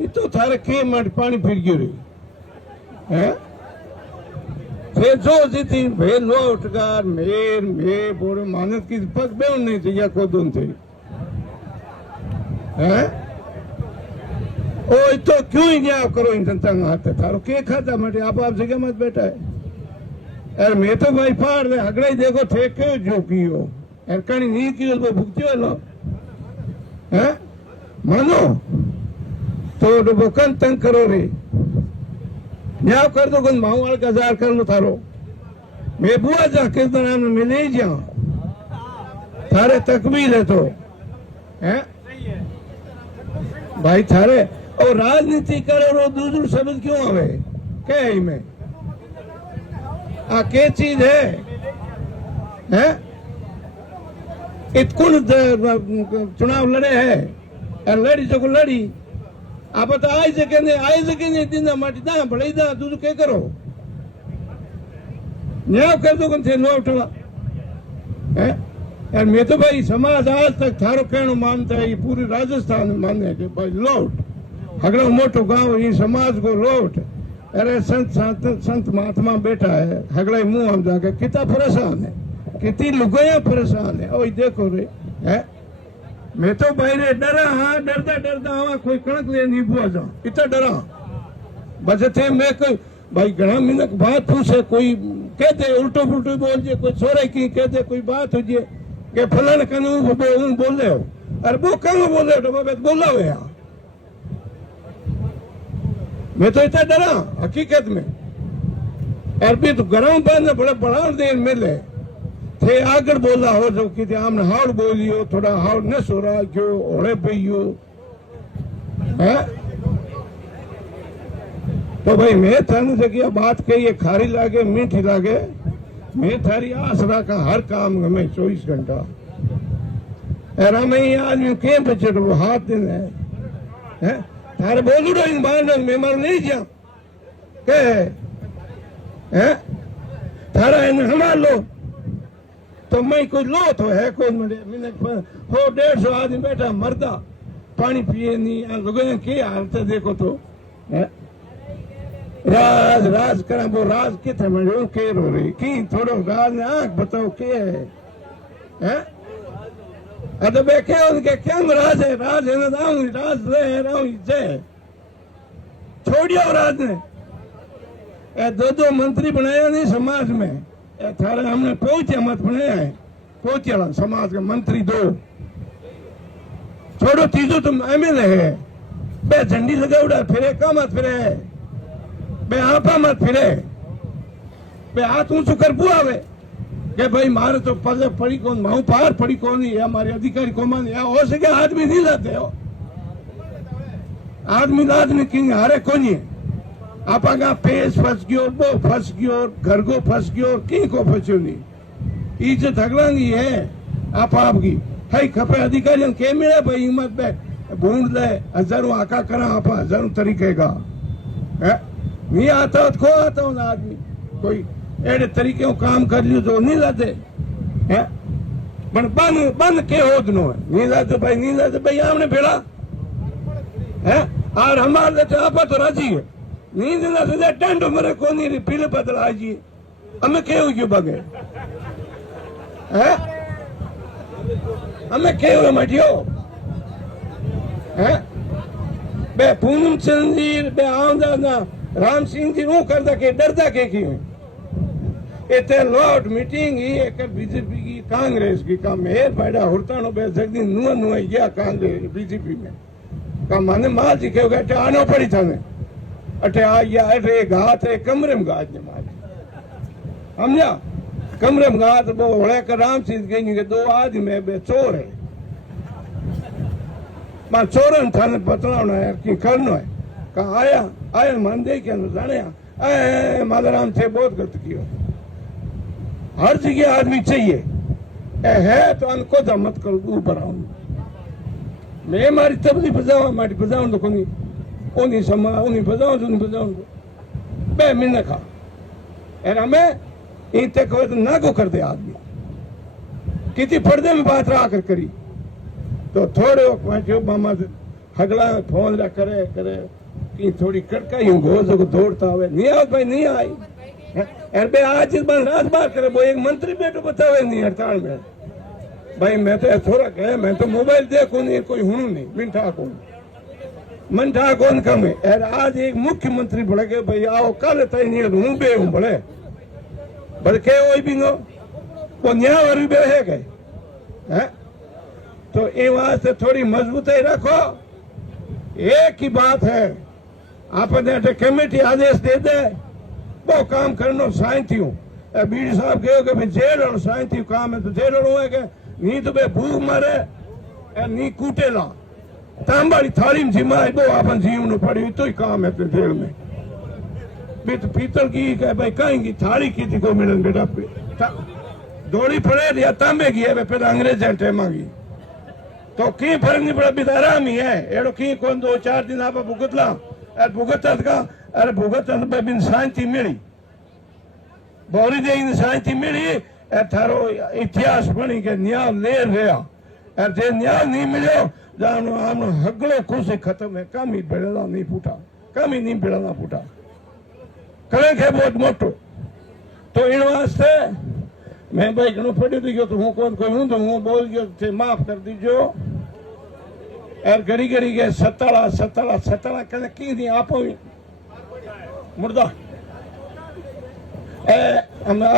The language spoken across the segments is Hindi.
ये तो थारे के मट पानी फिर गयो रे हैं थे जो जीती भे लो उठगार मेर मे बोरे मानत की पग बे नहीं थी या को दोन थे हैं ओ तो क्यों ही न्याय करो इन जनता हाथ थारो के खाता मटे आप जगह मत बैठा है यार मैं तो भाई फाड़ ले हगड़ा ही देखो थे क्यों जो कियो यार कहीं नहीं कियो तो भुगतियो लो हैं मानो तो बकन तंग करो रे न्याय कर दो कौन माऊ वाल का जार कर लो थारो मैं बुआ जा किस तरह में मिले जा थारे तकमील है तो हैं भाई थारे और राजनीति करो दूसरे शब्द क्यों आवे क्या है में आ के चीज है इतकुल चुनाव लड़े है लड़ी जो लड़ी आप तो आई से कहने दिन माटी दा बड़ी दा दूसरे क्या करो न्याय कर दो कौन थे नो उठला है यार मैं तो भाई समाज आज तक थारो कहना मानता है ये पूरी राजस्थान में माने है कि भाई लौट अगला मोटो गांव ये समाज को लौट अरे संत महात्मा बैठा है हगड़ा मुंह हम जाके कितना परेशान है कितनी लुगाया परेशान है ओ देखो रे है मैं तो भाई रे डरा हाँ डरता डरता हाँ कोई कणक ले नहीं बुआ जाऊं इतना डरा बस थे मैं कोई भाई घना मिनक बात पूछे कोई कहते उल्टो पुल्टो बोल जे कोई छोरे की कहते कोई बात हो जे के फलन कनु बोल रहे हो अरे वो कनु बोल रहे हो तो बोला हो यार मैं तो इतना डरा हकीकत में यार भी तो गरम बंद बड़ा बड़ा देर मिले थे आगर बोला हो जो कि हमने हाड़ बोलियो थोड़ा हाड़ न सो रहा क्यों ओढ़े पियो है तो भाई मैं थाने जगह बात कही खारी लागे मीठी लागे मैं थारी आसरा का हर काम हमें 24 घंटा यार हमें आदमी के बचे तो हाथ दिन है थारे बोलू इन बार मैं मार नहीं जा के है थारा इन हमार लो तो मैं कोई लो तो है कौन मिनट पर हो 150 आदमी बैठा मरदा पानी पिए नहीं लोगों के हालत देखो तो है राज राज करा वो राज किथे मरो के रो रही की थोड़ो राज ने आंख बताओ के है अरे बेके उनके क्या राज है ना दाऊं राज ले रहा से छोड़ियो राज ने ए दो मंत्री बनाया नहीं समाज में ए थारे हमने पहुंचे मत बनाया है पहुंचे समाज के मंत्री 2 छोड़ो तीजो तुम एमएलए है बे झंडी लगा उड़ा फिरे का मत फिरे बे आपा मत फिरे बे हाथ ऊंचो कर बुआवे के भाई मारे तो पले पड़ी कौन माऊ पार पड़ी कौन है हमारे अधिकारी कौन है हो सके आदमी नहीं लाते हो आदमी किंग हारे कौन है आप पेश फंस गयो वो फंस गयो घर को फंस गयो की को फंसो नहीं इज्जत हगलांगी है आपकी है खपे अधिकारियों के मिले भाई हिम्मत पे ढूंढ ले हजारों आका करा आप हजारों तरीके का है नहीं आता को आता हूँ आदमी कोई एडे तरीके काम कर लियो जो नहीं लाते हैं बंद के होत नो है नहीं लाते भाई हमने भेड़ा है और हमारे लेते आप तो राजी है नहीं दिला टेंट मरे को नहीं पीले बदल आजिए हमें के हुई बगे है हमें के हुए मटियो है बे पूनम चंद जी बे आमदा ना राम सिंह जी वो करदा के डरदा के क्यों इतने लॉट मीटिंग ही एक बीजेपी की कांग्रेस की का मेहर पैदा होता नो बे जगदी नुआ गया कांग्रेस बीजेपी में का माने माल जी के गए आनो पड़ी था ने अटे आ या अटे घात है कमरे में घात ने मार समझा कमरे में घात वो होड़े का राम सिंह के 2 आदमी बे चोर है मां चोरन थाने पतरावना है कि करनो है का आया मान दे के जाने ए मालाराम थे बहुत गलत किया हर जगह आदमी चाहिए है तो अनको मत कर ऊपर आऊं मैं मारी तबली बजावा मारी बजाऊं तो कोनी ओनी समा ओनी बजाऊं बे मिन खा एरा मैं इते को ना को कर दे आदमी कितनी पर्दे में बात रहा कर करी तो थोड़े वक्त में जो मामा हगला फोन रा करे करे कि थोड़ी कड़का यूं गोज को दौड़ता हुए नहीं आओ भाई नहीं आई यार बे आज इस बार रात बात करे वो एक मंत्री बेटो बतावे नहीं हड़ताल में भाई मैं तो थोड़ा कहे मैं तो मोबाइल देखूं नहीं कोई हूं नहीं मंठा कौन कम है यार आज एक मुख्यमंत्री बोले के भाई आओ कल तय नहीं हूं बे हूं बोले बल्कि वो भी नो वो न्याय वाली बे है गए हैं तो ये वास्ते थोड़ी मजबूती रखो एक ही बात है आपने कमेटी आदेश दे दे वो काम करनो साइंती हूँ बीडी साहब कहो कि जेल और साइंती काम है तो जेल हुए के नी तो बे भूख मारे नी कूटेला तांबाड़ी थाली में जिमा वो अपन जीवन पड़ी तो ही काम है तो जेल में भी तो पीतल की कह भाई कहेंगी थाली की थी को मिलन बेटा दौड़ी पड़े या तांबे की है पहले अंग्रेज टेमागी तो की फर्क नहीं पड़ा भी आराम ही है एड़ो की कौन 2-4 दिन आप भुगतला भुगत का अरे भुगत बिन शांति मिली बोरी दे शांति मिली थारो इतिहास बनी के न्याय ले रहा जे न्याय नहीं मिलो जानो आनो हगलो खुशी खत्म है कम ही बेड़ना नहीं फूटा कम ही नहीं बेड़ना फूटा करें है बहुत मोटो तो इन वास्ते मैं भाई घणो पढ़ी गयो तो हूँ कौन कोई हूँ तो हूँ बोल गयो थे माफ कर दीजो यार घड़ी घड़ी के सताड़ा कहने की नहीं आप मुर्दा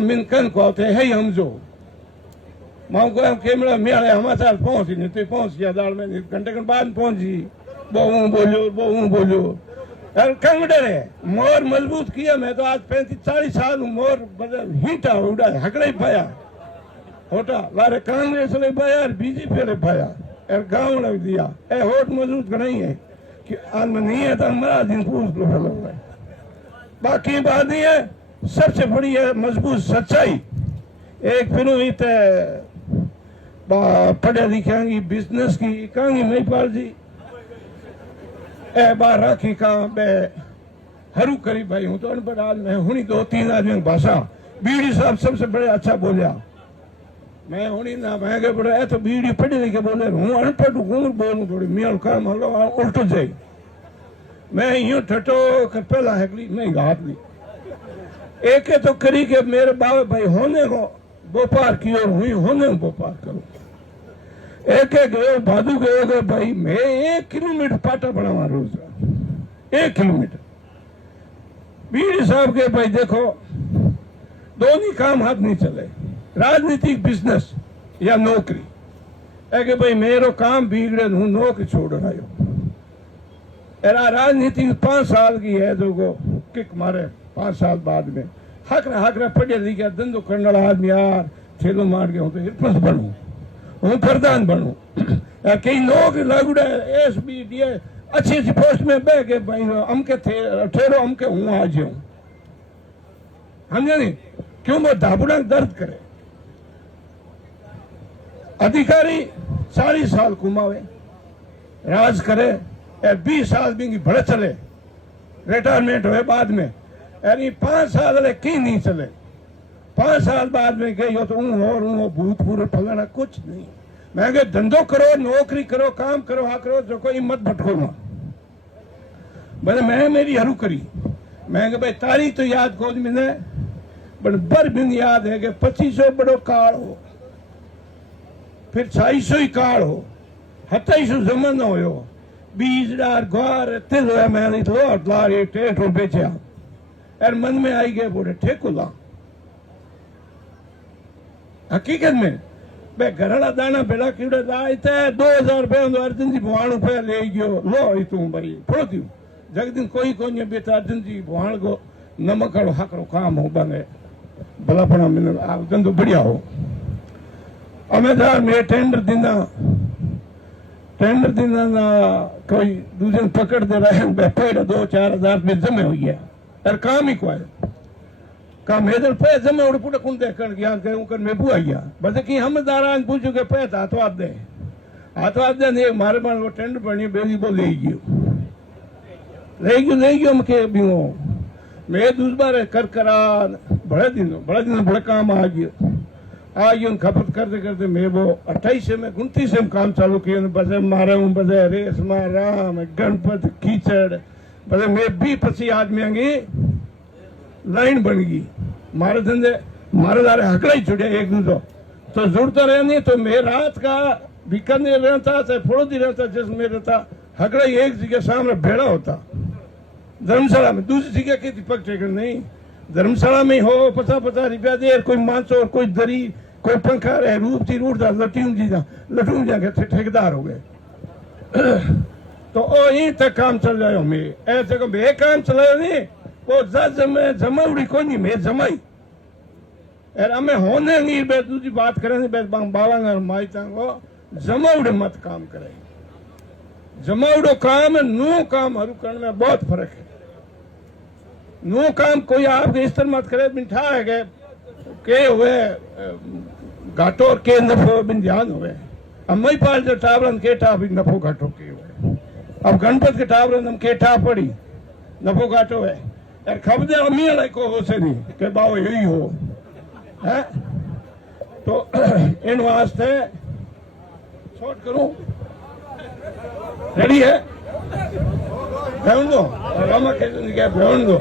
मिनकन को आते है हम जो माँ को कैमरा मेरे हमारे साथ पहुंची नहीं तो पहुंच गया दाल में घंटे के बाद पहुंची बहु बोलो यार कंगड़े है मोर मजबूत किया मैं तो आज 35-40 साल मोर हिंटा उड़ा हकड़े पाया होटा वारे कांग्रेस ले पाया बीजेपी ले पाया यार गांव लग दिया ए होट मजबूत नहीं है कि आज में नहीं है तो हमारा दिन पूछ लो बाकी बात नहीं है सबसे बड़ी है मजबूत सच्चाई एक फिर पढ़े लिखेंगी बिजनेस की कहेंगी महिपाल जी ए बार राखी का बे हरू करी भाई हूं तो अनपढ़ आदमी हुनी 2-3 आदमी भाषा बीडी साहब सबसे बड़े अच्छा बोलिया मैं हुनी ना महंगे पड़े ए तो बीडी पढ़ी लिखे बोले हूं अनपढ़ हूं बोलूं थोड़ी मेल काम हलो उल्टो जाई मैं यूं ठटो कर पहला हकली नहीं घात ली एक तो करी के मेरे बाबे भाई होने को व्यापार की और हुई होने को व्यापार करो एक गयो भादू गयो भाई मैं 1 किलोमीटर पाटा बनावा रोज 1 किलोमीटर बीडी साहब के भाई देखो दोनों काम हाथ नहीं चले राजनीतिक बिजनेस या नौकरी है भाई मेरो काम बिगड़े हूं नौकरी छोड़ रहा राजनीति 5 साल की है जो को किक मारे 5 साल बाद में हकरा पढ़े लिखे धंधो करने वाला आदमी यार ठेलो मार गया हूं तो हिरपस बनू हूँ प्रधान बनू कई नौकरी लागूड़ा एस बी डी अच्छी पोस्ट में बह के भाई अमके ठेरो अमके हूँ आज हूँ समझे नहीं क्यों वो दाबुड़ा दर्द करे अधिकारी 40 साल घुमावे राज करे 20 साल भी भड़े चले रिटायरमेंट हुए बाद में यानी 5 साल की नहीं चले 5 साल बाद में गई हो तो और भूतपूर्व फलाना कुछ नहीं मैं कह धंधो करो नौकरी करो काम करो हाँ करो जो कोई मत भटको बोले मैं मेरी हरू करी मैं कह भाई तारीख तो याद खोज मिले बट बर बिन याद है कि 2500 बड़ो काल हो फिर 2600 ही काल हो 2700 जमन हो बीज डार ग्वार तिल मैंने लोट ला रे टेट बेचा यार मन में आई गए बोले ठेको ला हकीकत में बे घरड़ा दाना बेड़ा कीड़े दाते 2000 रुपया अर्जुन जी भवान पे ले गयो लो तू भाई थोड़ो थी जगदिन कोई कोई बेटा अर्जुन जी भवान को नमक और हकरो काम हो बने भलापना मिले धंधो बढ़िया हो अमेदार में टेंडर देना ना कोई दूसरे पकड़ दे रहे हैं 2-4 हजार रुपये जमे हुई है यार काम ही को है काम हेदर पे जमे उड़ पुट कुन दे कर गया के उकर में बुआ गया बस कि हम दारान पूछो के पे हाथवा दे ने मारे मान वो टेंडर बनी बेली बोल ले गयो मके बियो मैं दूसरा कर बड़े दिन बड़े काम आ गयो आज यूं खपत करते करते मैं वो 28 में 29 में काम चालू किया बजे मारे हूँ बजे रेस मार राम गणपत कीचड़ बजे मैं भी पसी आदमी आंगी लाइन बन गई मारे धंधे मारे दारे हकड़ा ही छुड़िया एक दूसरो तो जुड़ता रहे नहीं तो मैं रात का बीकानेर रहता चाहे फड़ोदी रहता जिसमें रहता हकड़ा ही एक जगह सामने भेड़ा होता धर्मशाला में दूसरी जगह की दीपक टेकर नहीं धर्मशाला में हो 50-50 रुपया दे कोई मांसो और कोई दरी कोई पंखा रहे रूप थी रूढ़ता लटूं जाके ठेकेदार हो गए तो ओ यहीं तक काम चल जायो मैं ऐसे को मैं काम चलायो नहीं वो जज में जमावड़ी को नहीं मैं जमाई यार हमें होने नहीं बे दूसरी बात करें नहीं बे बाबा माई को जमावड़े मत काम करे जमावड़ो काम नू काम हरु करने में बहुत फर्क है नू काम कोई आपके इस तरह मत करे बिठा है के हुए घाटो और के नफो बिन ध्यान हुए अब मई पाल जो टावरन के टाप नफो घाटो के हुए अब गणपत के टावरन हम के टाप पड़ी नफो घाटो है यार खबर दे अमी वाला को हो से नहीं के बाबा यही हो है तो इन वास्ते शॉर्ट करूं रेडी है भेण दो रामा के क्या भेण दो